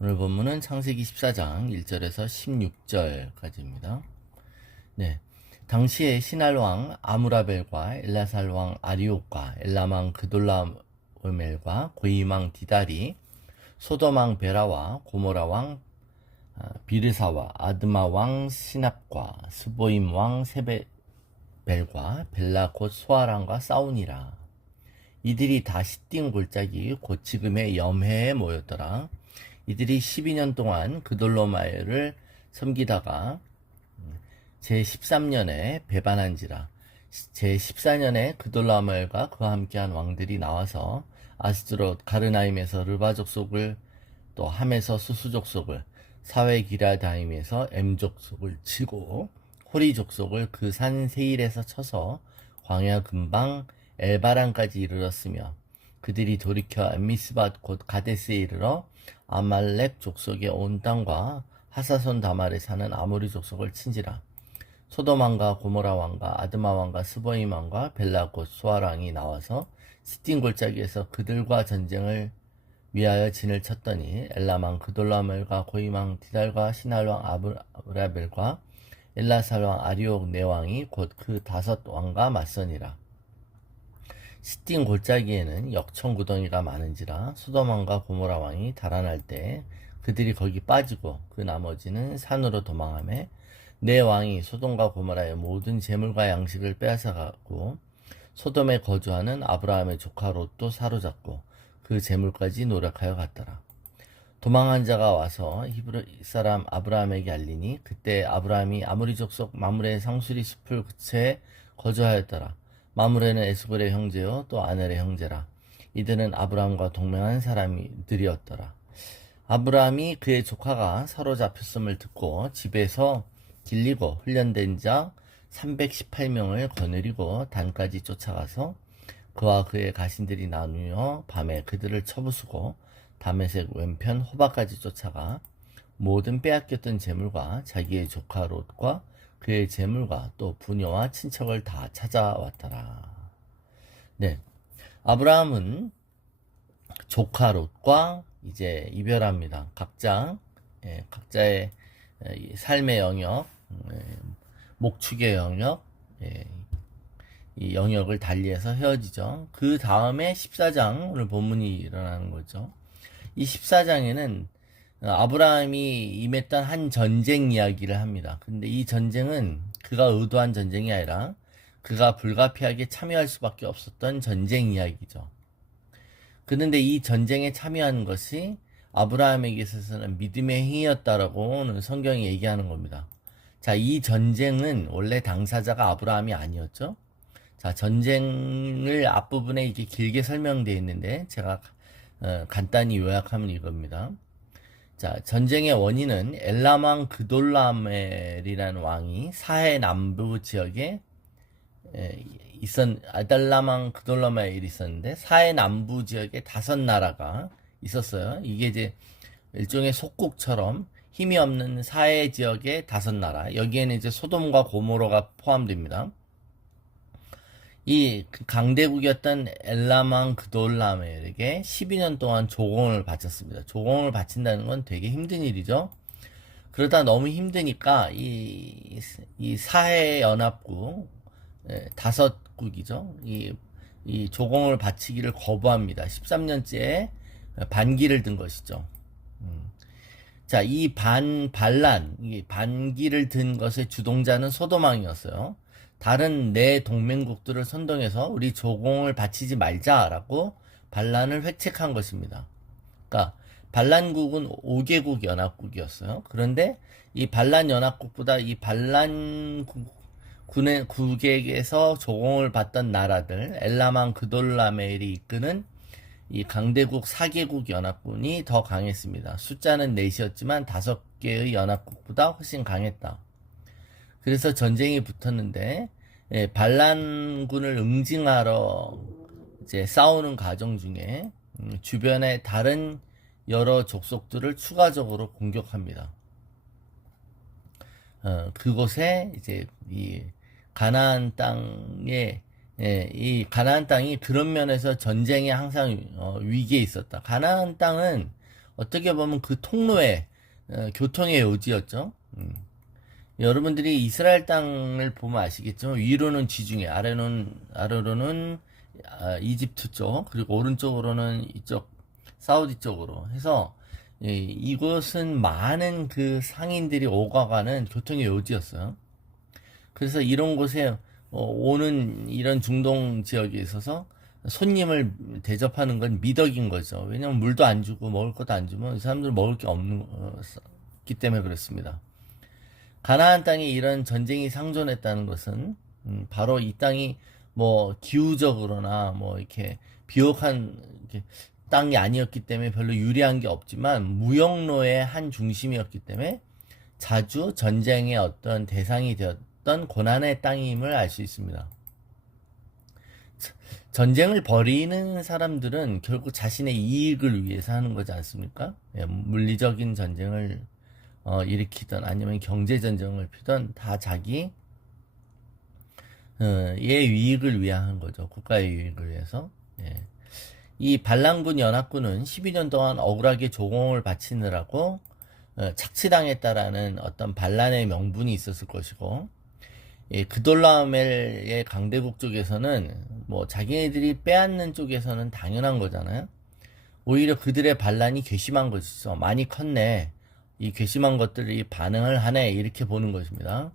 오늘 본문은 창세기 14장 1절에서 16절까지입니다. 네. 당시에 시날왕 아무라벨과 엘라살왕 아리옥과 엘람왕 그돌라오멜과 고임왕 디달이 소돔왕 베라와 고모라왕 비르사와 아드마왕 시납과 스보임왕 세벨과 벨라 곧 소아랑과 싸우니라. 이들이 다 시띵 골짜기 곧 지금의 염해에 모였더라. 이들이 12년 동안 그돌로마엘을 섬기다가 제13년에 배반한지라. 제14년에 그돌로마엘과 그와 함께한 왕들이 나와서 아스드롯 가르나임에서 르바 족속을, 또 함에서 수수 족속을, 사회 기라다임에서 엠 족속을 치고 호리 족속을 그 산 세일에서 쳐서 광야 근방 엘바란까지 이르렀으며, 그들이 돌이켜 미스밭 곧 가데스에 이르러 아말렉 족속의 온 땅과 하사손 다말에 사는 아모리 족속을 친지라. 소돔 왕과 고모라 왕과 아드마 왕과 스보임 왕과 벨라 곧 소아랑이 나와서 시딘 골짜기에서 그들과 전쟁을 위하여 진을 쳤더니 엘람 왕 그돌라멜과 고임 왕 디달과 시날 왕 아브라벨과 엘라살 왕 아리옥 네 왕이 곧 그 5왕과 맞서니라. 시딘 골짜기에는 역청 구덩이가 많은지라 소돔 왕과 고모라 왕이 달아날 때 그들이 거기 빠지고 그 나머지는 산으로 도망하매 네 왕이 소돔과 고모라의 모든 재물과 양식을 빼앗아가고 소돔에 거주하는 아브라함의 조카 롯도 사로잡고 그 재물까지 노력하여 갔더라. 도망한 자가 와서 히브리 사람 아브라함에게 알리니 그때 아브라함이 아모리 족속 마므레 상수리 숲을 그체에 거주하였더라. 마므레는 에스골의 형제요 또 아넬의 형제라. 이들은 아브라함과 동맹한 사람들이었더라. 아브라함이 그의 조카가 사로잡혔음을 듣고 집에서 길리고 훈련된 자 318명을 거느리고 단까지 쫓아가서 그와 그의 가신들이 나누어 밤에 그들을 쳐부수고 다메섹 왼편 호바까지 쫓아가 모든 빼앗겼던 재물과 자기의 조카 롯과 그의 재물과 또 부녀와 친척을 다 찾아왔더라. 네, 아브라함은 조카 롯과 이제 이별합니다. 각자의 삶의 영역, 목축의 영역, 이 영역을 달리해서 헤어지죠. 그 다음에 14장, 오늘 본문이 일어나는 거죠. 이 14장에는 아브라함이 임했던 한 전쟁 이야기를 합니다. 근데 이 전쟁은 그가 의도한 전쟁이 아니라 그가 불가피하게 참여할 수밖에 없었던 전쟁 이야기죠. 그런데 이 전쟁에 참여한 것이 아브라함에게 있어서는 믿음의 행위였다라고는 성경이 얘기하는 겁니다. 자, 이 전쟁은 원래 당사자가 아브라함이 아니었죠. 자, 전쟁을 앞부분에 이렇게 길게 설명되어 있는데 제가 간단히 요약하면 이겁니다. 자, 전쟁의 원인은 엘람왕 그돌라멜이라는 왕이 사해 남부 지역에 아달람왕 그돌라멜이 있었는데 사해 남부 지역에 5나라가 있었어요. 이게 이제 일종의 속국처럼 힘이 없는 사해 지역의 5나라. 여기에는 이제 소돔과 고모로가 포함됩니다. 이 강대국이었던 엘람왕 그돌라멜에게 12년 동안 조공을 바쳤습니다. 조공을 바친다는 건 되게 힘든 일이죠. 그러다 너무 힘드니까 이 사해 연합국 5국이죠. 이 조공을 바치기를 거부합니다. 13년째 반기를 든 것이죠. 자, 이 반기를 든 것의 주동자는 소돔왕이었어요. 다른 네 동맹국들을 선동해서 우리 조공을 바치지 말자라고 반란을 획책한 것입니다. 그러니까 반란국은 5개국 연합국이었어요. 그런데 이 반란 연합국보다 이 반란국에서 조공을 받던 나라들, 엘라만 그돌라멜이 이끄는 이 강대국 4개국 연합군이 더 강했습니다. 숫자는 4이었지만 5개의 연합국보다 훨씬 강했다. 그래서 전쟁이 붙었는데 반란군을 응징하러 이제 싸우는 과정 중에 주변의 다른 여러 족속들을 추가적으로 공격합니다. 그곳에 이제 이 가나안 땅에 이 가나안 땅이 그런 면에서 전쟁에 항상 위기에 있었다. 가나안 땅은 어떻게 보면 그 통로의 교통의 요지였죠. 여러분들이 이스라엘 땅을 보면 아시겠죠? 위로는 지중해, 아래로는 이집트 쪽, 그리고 오른쪽으로는 이쪽 사우디 쪽으로 해서 이곳은 많은 그 상인들이 오가가는 교통의 요지였어요. 그래서 이런 곳에 오는 이런 중동 지역에 있어서 손님을 대접하는 건 미덕인 거죠. 왜냐면 물도 안 주고 먹을 것도 안 주면 이 사람들 먹을 게 없기 때문에 그렇습니다. 가나안 땅에 이런 전쟁이 상존했다는 것은 바로 이 땅이 뭐 기후적으로나 뭐 이렇게 비옥한 이렇게 땅이 아니었기 때문에 별로 유리한 게 없지만 무역로의 한 중심이었기 때문에 자주 전쟁의 어떤 대상이 되었던 고난의 땅임을 알 수 있습니다. 전쟁을 벌이는 사람들은 결국 자신의 이익을 위해서 하는 거지 않습니까? 예, 물리적인 전쟁을 일으키던 아니면 경제 전쟁을 피던 다 자기 의 이익을 위한 거죠. 국가의 이익을 위해서. 예. 이 반란군 연합군은 12년 동안 억울하게 조공을 바치느라고 착취당했다라는 어떤 반란의 명분이 있었을 것이고, 그돌라멜의 강대국 쪽에서는 뭐 자기네들이 빼앗는 쪽에서는 당연한 거잖아요. 오히려 그들의 반란이 괘씸한 것이죠. 많이 컸네. 이 괘씸한 것들이 반응을 하네. 이렇게 보는 것입니다.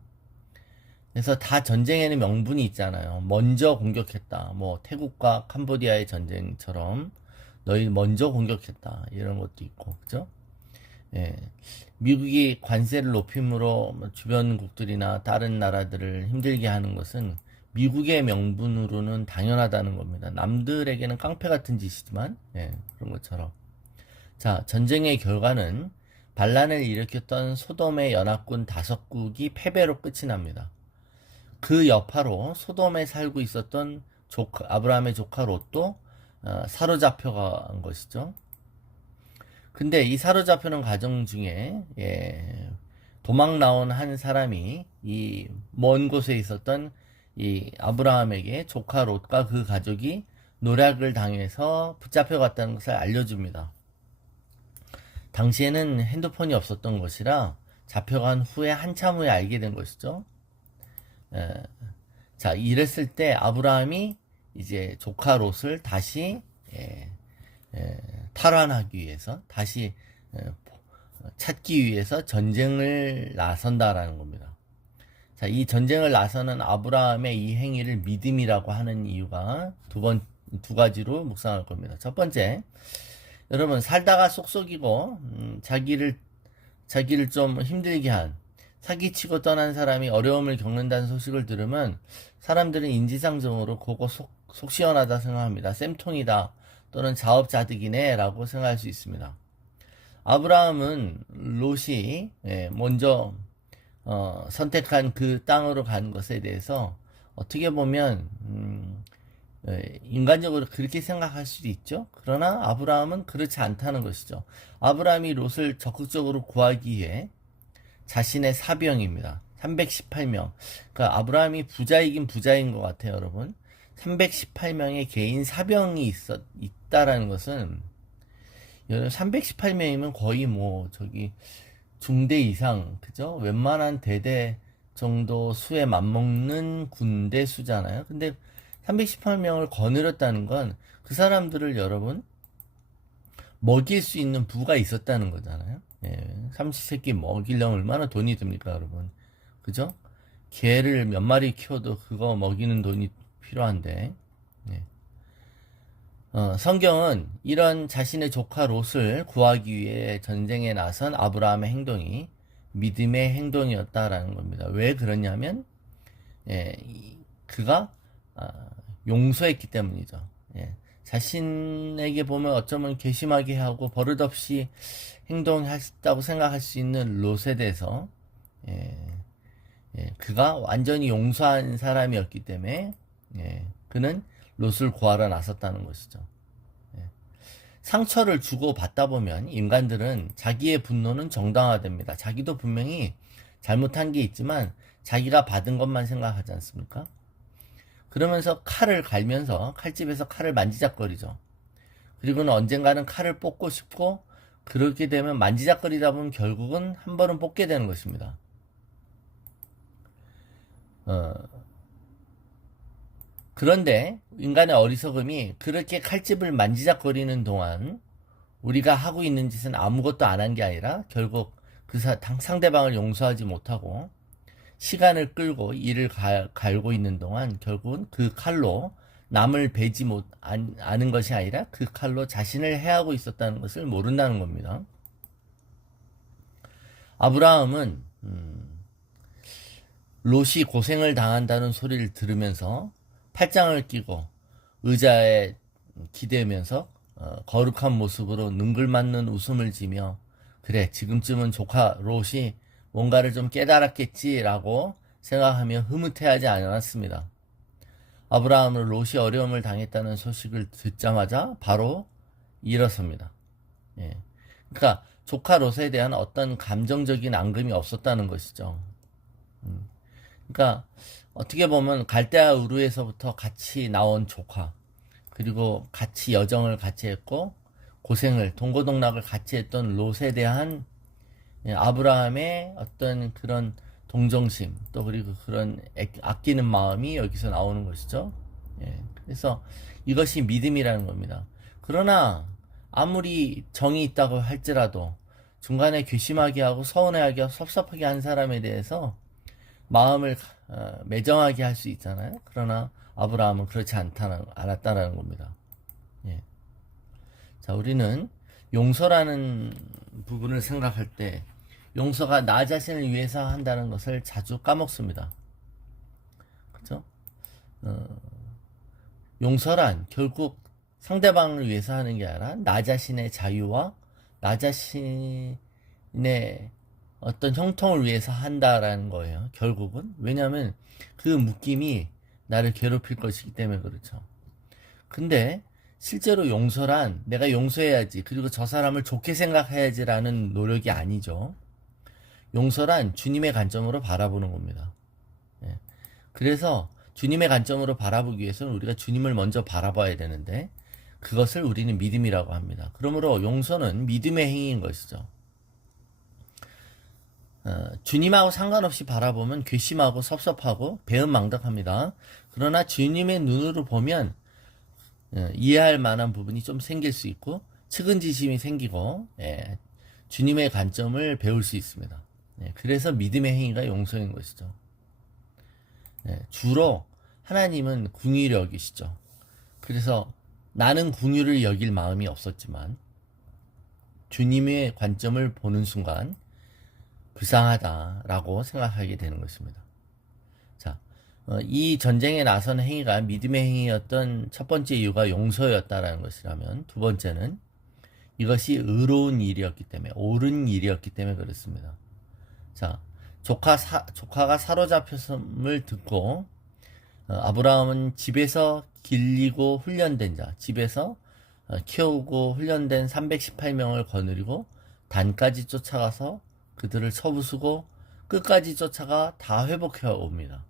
그래서 다 전쟁에는 명분이 있잖아요. 먼저 공격했다. 뭐 태국과 캄보디아의 전쟁처럼 너희 먼저 공격했다. 이런 것도 있고, 그죠? 예. 미국이 관세를 높임으로 주변국들이나 다른 나라들을 힘들게 하는 것은 미국의 명분으로는 당연하다는 겁니다. 남들에게는 깡패 같은 짓이지만, 예, 그런 것처럼. 자, 전쟁의 결과는 반란을 일으켰던 소돔의 연합군 5국이 패배로 끝이 납니다. 그 여파로 소돔에 살고 있었던 아브라함의 조카 롯도 사로잡혀간 것이죠. 근데 이 사로잡혀는 과정 중에 도망 나온 한 사람이 이 먼 곳에 있었던 이 아브라함에게 조카 롯과 그 가족이 노략을 당해서 붙잡혀갔다는 것을 알려줍니다. 당시에는 핸드폰이 없었던 것이라 잡혀간 후에 한참 후에 알게 된 것이죠. 자, 이랬을 때 아브라함이 이제 조카 롯을 다시 탈환하기 위해서 다시 찾기 위해서 전쟁을 나선다라는 겁니다. 자, 이 전쟁을 나서는 아브라함의 이 행위를 믿음이라고 하는 이유가 두 가지로 묵상할 겁니다. 첫 번째, 여러분 살다가 쏙쏙이고 자기를 좀 힘들게 한 사기치고 떠난 사람이 어려움을 겪는다는 소식을 들으면 사람들은 인지상정으로 그거 속 시원하다 생각합니다. 쌤통이다 또는 자업자득이네 라고 생각할 수 있습니다. 아브라함은 롯이 먼저 선택한 그 땅으로 간 것에 대해서 어떻게 보면 인간적으로 그렇게 생각할 수도 있죠. 그러나 아브라함은 그렇지 않다는 것이죠. 아브라함이 롯을 적극적으로 구하기 위해 자신의 사병입니다. 318명. 그러니까 아브라함이 부자이긴 부자인 것 같아요, 여러분. 318명의 개인 사병이 있다라는 것은 318명이면 거의 뭐 중대 이상, 그죠? 웬만한 대대 정도 수에 맞먹는 군대 수잖아요. 근데 318명을 거느렸다는 건 그 사람들을 여러분 먹일 수 있는 부가 있었다는 거잖아요. 삼시세끼 먹이려면 얼마나 돈이 듭니까, 여러분? 그죠? 개를 몇 마리 키워도 그거 먹이는 돈이 필요한데. 성경은 이런 자신의 조카 롯을 구하기 위해 전쟁에 나선 아브라함의 행동이 믿음의 행동이었다라는 겁니다. 왜 그러냐면 그가 용서했기 때문이죠. 자신에게 보면 어쩌면 괘씸하게 하고 버릇없이 행동했다고 생각할 수 있는 롯에 대해서 그가 완전히 용서한 사람이었기 때문에 그는 롯을 구하러 나섰다는 것이죠. 상처를 주고 받다 보면 인간들은 자기의 분노는 정당화됩니다. 자기도 분명히 잘못한 게 있지만 자기가 받은 것만 생각하지 않습니까? 그러면서 칼을 갈면서 칼집에서 칼을 만지작거리죠. 그리고는 언젠가는 칼을 뽑고 싶고 그렇게 되면 만지작거리다 보면 결국은 한 번은 뽑게 되는 것입니다. 그런데 인간의 어리석음이 그렇게 칼집을 만지작거리는 동안 우리가 하고 있는 짓은 아무것도 안 한 게 아니라 결국 그 상대방을 용서하지 못하고 시간을 끌고 이를 갈고 있는 동안 결국은 그 칼로 남을 베지 않은 것이 아니라 그 칼로 자신을 해하고 있었다는 것을 모른다는 겁니다. 아브라함은 롯이 고생을 당한다는 소리를 들으면서 팔짱을 끼고 의자에 기대면서 거룩한 모습으로 능글맞는 웃음을 지며 그래 지금쯤은 조카 롯이 뭔가를 좀 깨달았겠지라고 생각하며 흐뭇해하지 않았습니다. 아브라함은 롯이 어려움을 당했다는 소식을 듣자마자 바로 일어섭니다. 예. 그러니까 조카 롯에 대한 어떤 감정적인 앙금이 없었다는 것이죠. 그러니까 어떻게 보면 갈대아 우르에서부터 같이 나온 조카, 그리고 같이 여정을 같이 했고 고생을 동고동락을 같이 했던 롯에 대한 아브라함의 어떤 그런 동정심 또 그리고 그런 아끼는 마음이 여기서 나오는 것이죠. 그래서 이것이 믿음이라는 겁니다. 그러나 아무리 정이 있다고 할지라도 중간에 괘씸하게 하고 서운해하게 하고 섭섭하게 한 사람에 대해서 마음을 매정하게 할 수 있잖아요. 그러나 아브라함은 그렇지 않았다는 겁니다. 자, 우리는 용서라는 부분을 생각할 때 용서가 나 자신을 위해서 한다는 것을 자주 까먹습니다. 그렇죠? 용서란 결국 상대방을 위해서 하는 게 아니라 나 자신의 자유와 나 자신의 어떤 형통을 위해서 한다라는 거예요. 결국은. 왜냐하면 그 묶임이 나를 괴롭힐 것이기 때문에 그렇죠. 근데 실제로 용서란 내가 용서해야지 그리고 저 사람을 좋게 생각해야지라는 노력이 아니죠. 용서란 주님의 관점으로 바라보는 겁니다. 그래서 주님의 관점으로 바라보기 위해서는 우리가 주님을 먼저 바라봐야 되는데 그것을 우리는 믿음이라고 합니다. 그러므로 용서는 믿음의 행위인 것이죠. 주님하고 상관없이 바라보면 괘씸하고 섭섭하고 배은망덕합니다. 그러나 주님의 눈으로 보면 이해할 만한 부분이 좀 생길 수 있고 측은지심이 생기고 주님의 관점을 배울 수 있습니다. 그래서 믿음의 행위가 용서인 것이죠. 주로 하나님은 긍휼히 여기시죠. 그래서 나는 긍휼을 여길 마음이 없었지만 주님의 관점을 보는 순간 불쌍하다라고 생각하게 되는 것입니다. 자, 이 전쟁에 나선 행위가 믿음의 행위였던 첫 번째 이유가 용서였다라는 것이라면 두 번째는 이것이 의로운 일이었기 때문에 옳은 일이었기 때문에 그렇습니다. 자, 조카가 사로잡혔음을 듣고 아브라함은 집에서 길리고 훈련된 자, 집에서 키우고 훈련된 318명을 거느리고 단까지 쫓아가서 그들을 쳐부수고 끝까지 쫓아가 다 회복해 옵니다.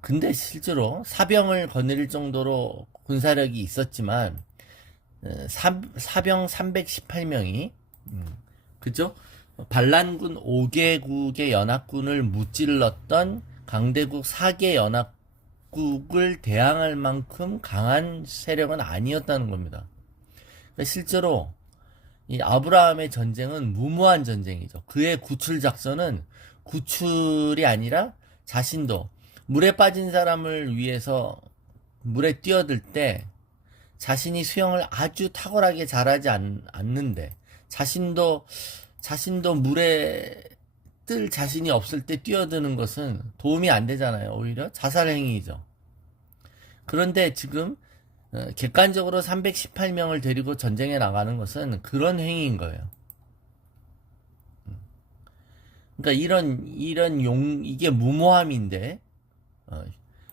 근데 실제로 사병을 거느릴 정도로 군사력이 있었지만 사병 318명이 그죠? 반란군 5개국의 연합군을 무찔렀던 강대국 4개 연합국을 대항할 만큼 강한 세력은 아니었다는 겁니다. 그러니까 실제로 이 아브라함의 전쟁은 무모한 전쟁이죠. 그의 구출 작전은 구출이 아니라 자신도 물에 빠진 사람을 위해서 물에 뛰어들 때 자신이 수영을 아주 탁월하게 잘하지 않는데 자신도 물에 뜰 자신이 없을 때 뛰어드는 것은 도움이 안 되잖아요. 오히려 자살 행위이죠. 그런데 지금 객관적으로 318명을 데리고 전쟁에 나가는 것은 그런 행위인 거예요. 그러니까 이게 무모함인데,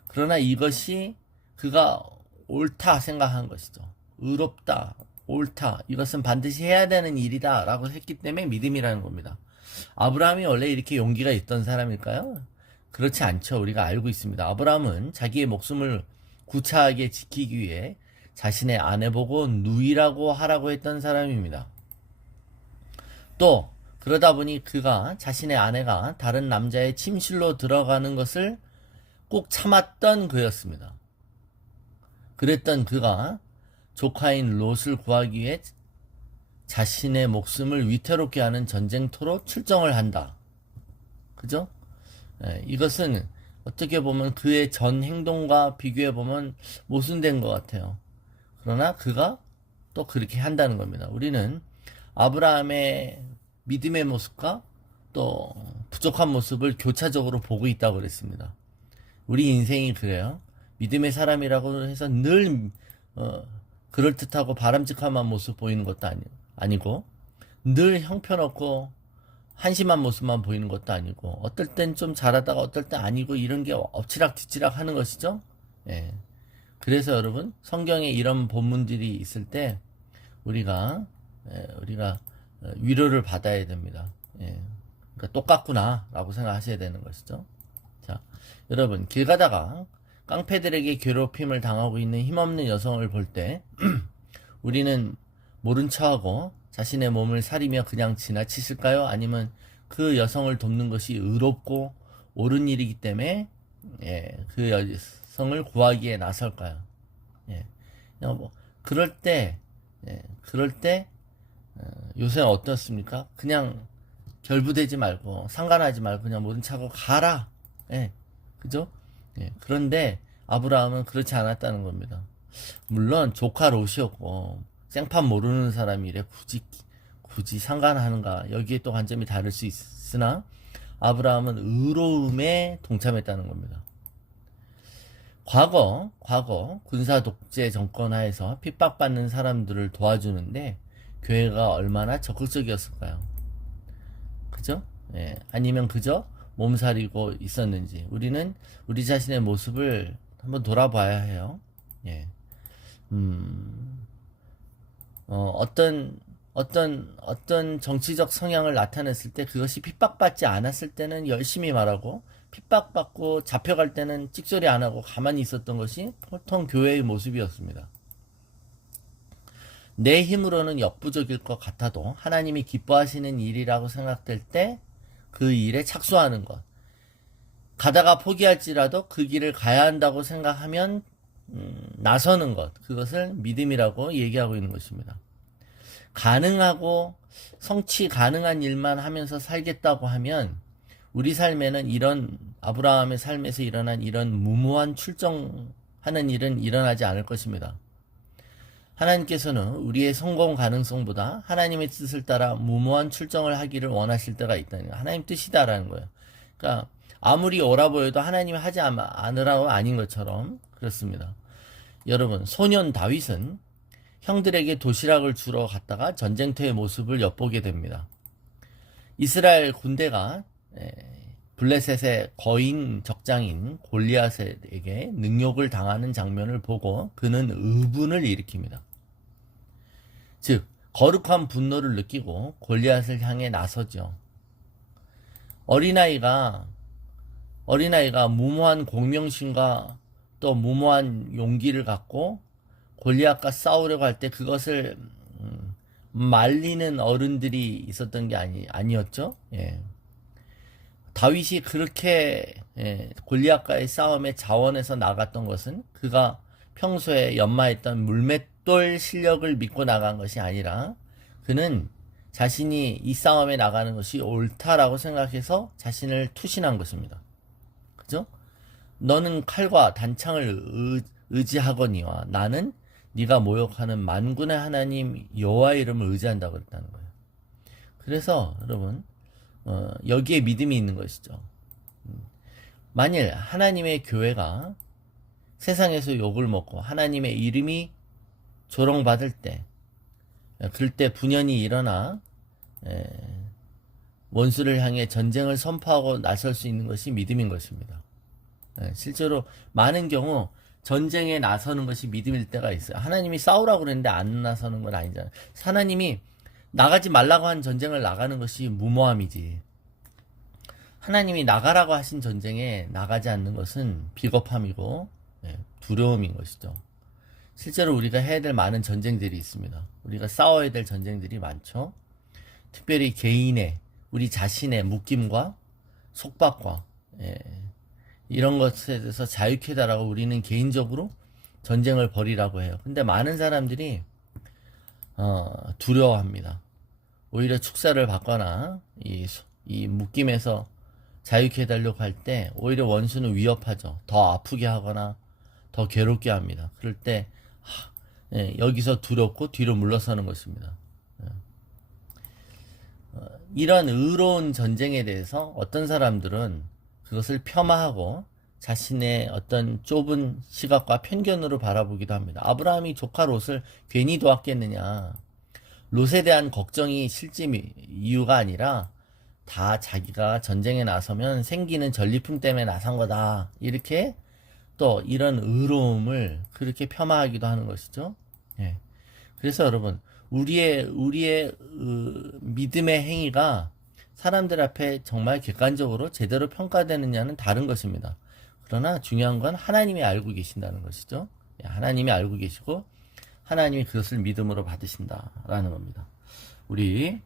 그러나 이것이 그가 옳다 생각한 것이죠. 의롭다, 옳다, 이것은 반드시 해야 되는 일이다 라고 했기 때문에 믿음이라는 겁니다. 아브라함이 원래 이렇게 용기가 있던 사람일까요? 그렇지 않죠. 우리가 알고 있습니다. 아브라함은 자기의 목숨을 구차하게 지키기 위해 자신의 아내 보고 누이라고 하라고 했던 사람입니다. 또 그러다 보니 그가 자신의 아내가 다른 남자의 침실로 들어가는 것을 꼭 참았던 그였습니다. 그랬던 그가 조카인 롯을 구하기 위해 자신의 목숨을 위태롭게 하는 전쟁터로 출정을 한다. 그죠? 이것은 어떻게 보면 그의 전 행동과 비교해 보면 모순된 것 같아요. 그러나 그가 또 그렇게 한다는 겁니다. 우리는 아브라함의 믿음의 모습과 또 부족한 모습을 교차적으로 보고 있다고 그랬습니다. 우리 인생이 그래요. 믿음의 사람이라고 해서 늘 그럴듯하고 바람직한 모습 보이는 것도 아니고 늘 형편없고 한심한 모습만 보이는 것도 아니고 어떨 땐 좀 잘하다가 어떨 땐 아니고 이런 게 엎치락뒤치락 하는 것이죠. 예. 그래서 여러분 성경에 이런 본문들이 있을 때 우리가 위로를 받아야 됩니다. 예. 그러니까 똑같구나 라고 생각하셔야 되는 것이죠. 자, 여러분 길 가다가 깡패들에게 괴롭힘을 당하고 있는 힘없는 여성을 볼 때 우리는 모른 척하고 자신의 몸을 사리며 그냥 지나치실까요? 아니면 그 여성을 돕는 것이 의롭고 옳은 일이기 때문에 그 여성을 구하기에 나설까요? 뭐 그럴 때 요새는 어떻습니까? 그냥 결부되지 말고 상관하지 말고 그냥 모른 척하고 가라. 그죠? 그런데 아브라함은 그렇지 않았다는 겁니다. 물론 조카 롯이었고 생판 모르는 사람이래 굳이 상관하는가, 여기에 또 관점이 다를 수 있으나 아브라함은 의로움에 동참했다는 겁니다. 과거 군사 독재 정권 하에서 핍박받는 사람들을 도와주는데 교회가 얼마나 적극적이었을까요? 그죠? 아니면 그저 몸살이고 있었는지 우리는 우리 자신의 모습을 한번 돌아봐야 해요. 어떤 정치적 성향을 나타냈을 때 그것이 핍박받지 않았을 때는 열심히 말하고 핍박받고 잡혀갈 때는 찍소리 안 하고 가만히 있었던 것이 보통 교회의 모습이었습니다. 내 힘으로는 역부족일 것 같아도 하나님이 기뻐하시는 일이라고 생각될 때 그 일에 착수하는 것, 가다가 포기할지라도 그 길을 가야 한다고 생각하면 나서는 것, 그것을 믿음이라고 얘기하고 있는 것입니다. 가능하고 성취 가능한 일만 하면서 살겠다고 하면 우리 삶에는 이런 아브라함의 삶에서 일어난 이런 무모한 출정하는 일은 일어나지 않을 것입니다. 하나님께서는 우리의 성공 가능성보다 하나님의 뜻을 따라 무모한 출정을 하기를 원하실 때가 있다는 거예요. 하나님 뜻이다라는 거예요. 그러니까 아무리 옳아 보여도 하나님이 하지 않으라고 아닌 것처럼 그렇습니다. 여러분, 소년 다윗은 형들에게 도시락을 주러 갔다가 전쟁터의 모습을 엿보게 됩니다. 이스라엘 군대가 블레셋의 거인 적장인 골리앗에게 능욕을 당하는 장면을 보고 그는 의분을 일으킵니다. 즉 거룩한 분노를 느끼고 골리앗을 향해 나서죠. 어린아이가 무모한 공명심과 또 무모한 용기를 갖고 골리앗과 싸우려고 할 때 그것을 말리는 어른들이 있었던 게 아니었죠. 다윗이 그렇게 골리앗과의 싸움에 자원해서 나갔던 것은 그가 평소에 연마했던 물맷돌 실력을 믿고 나간 것이 아니라 그는 자신이 이 싸움에 나가는 것이 옳다라고 생각해서 자신을 투신한 것입니다. 그죠? 너는 칼과 단창을 의지하거니와 나는 네가 모욕하는 만군의 하나님 여호와의 이름을 의지한다고 그랬다는 거예요. 그래서 여러분 여기에 믿음이 있는 것이죠. 만일 하나님의 교회가 세상에서 욕을 먹고 하나님의 이름이 조롱받을 때 그럴 때 분연히 일어나 원수를 향해 전쟁을 선포하고 나설 수 있는 것이 믿음인 것입니다. 실제로 많은 경우 전쟁에 나서는 것이 믿음일 때가 있어요. 하나님이 싸우라고 그랬는데 안 나서는 건 아니잖아요. 하나님이 나가지 말라고 한 전쟁을 나가는 것이 무모함이지. 하나님이 나가라고 하신 전쟁에 나가지 않는 것은 비겁함이고 두려움인 것이죠. 실제로 우리가 해야 될 많은 전쟁들이 있습니다. 우리가 싸워야 될 전쟁들이 많죠. 특별히 개인의, 우리 자신의 묶임과 속박과, 예, 이런 것에 대해서 자유케 해달라고 우리는 개인적으로 전쟁을 벌이라고 해요. 근데 많은 사람들이 두려워합니다. 오히려 축사를 받거나 이 묶임에서 자유케 해달라고 할 때 오히려 원수는 위협하죠. 더 아프게 하거나 더 괴롭게 합니다. 그럴 때 예, 여기서 두렵고 뒤로 물러서는 것입니다. 이런 의로운 전쟁에 대해서 어떤 사람들은 그것을 폄하하고 자신의 어떤 좁은 시각과 편견으로 바라보기도 합니다. 아브라함이 조카 롯을 괜히 도왔겠느냐. 롯에 대한 걱정이 실제 이유가 아니라 다 자기가 전쟁에 나서면 생기는 전리품 때문에 나선 거다. 이렇게 또 이런 의로움을 그렇게 폄하하기도 하는 것이죠. 예. 그래서 여러분, 우리의 믿음의 행위가 사람들 앞에 정말 객관적으로 제대로 평가되느냐는 다른 것입니다. 그러나 중요한 건 하나님이 알고 계신다는 것이죠. 예, 하나님이 알고 계시고 하나님이 그것을 믿음으로 받으신다라는 겁니다. 우리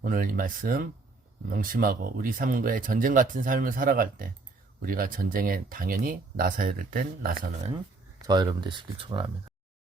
오늘 이 말씀 명심하고 우리 삶과의 전쟁 같은 삶을 살아갈 때 우리가 전쟁에 당연히 나서야 될 땐 나서는 저와 여러분 되시길 축원합니다.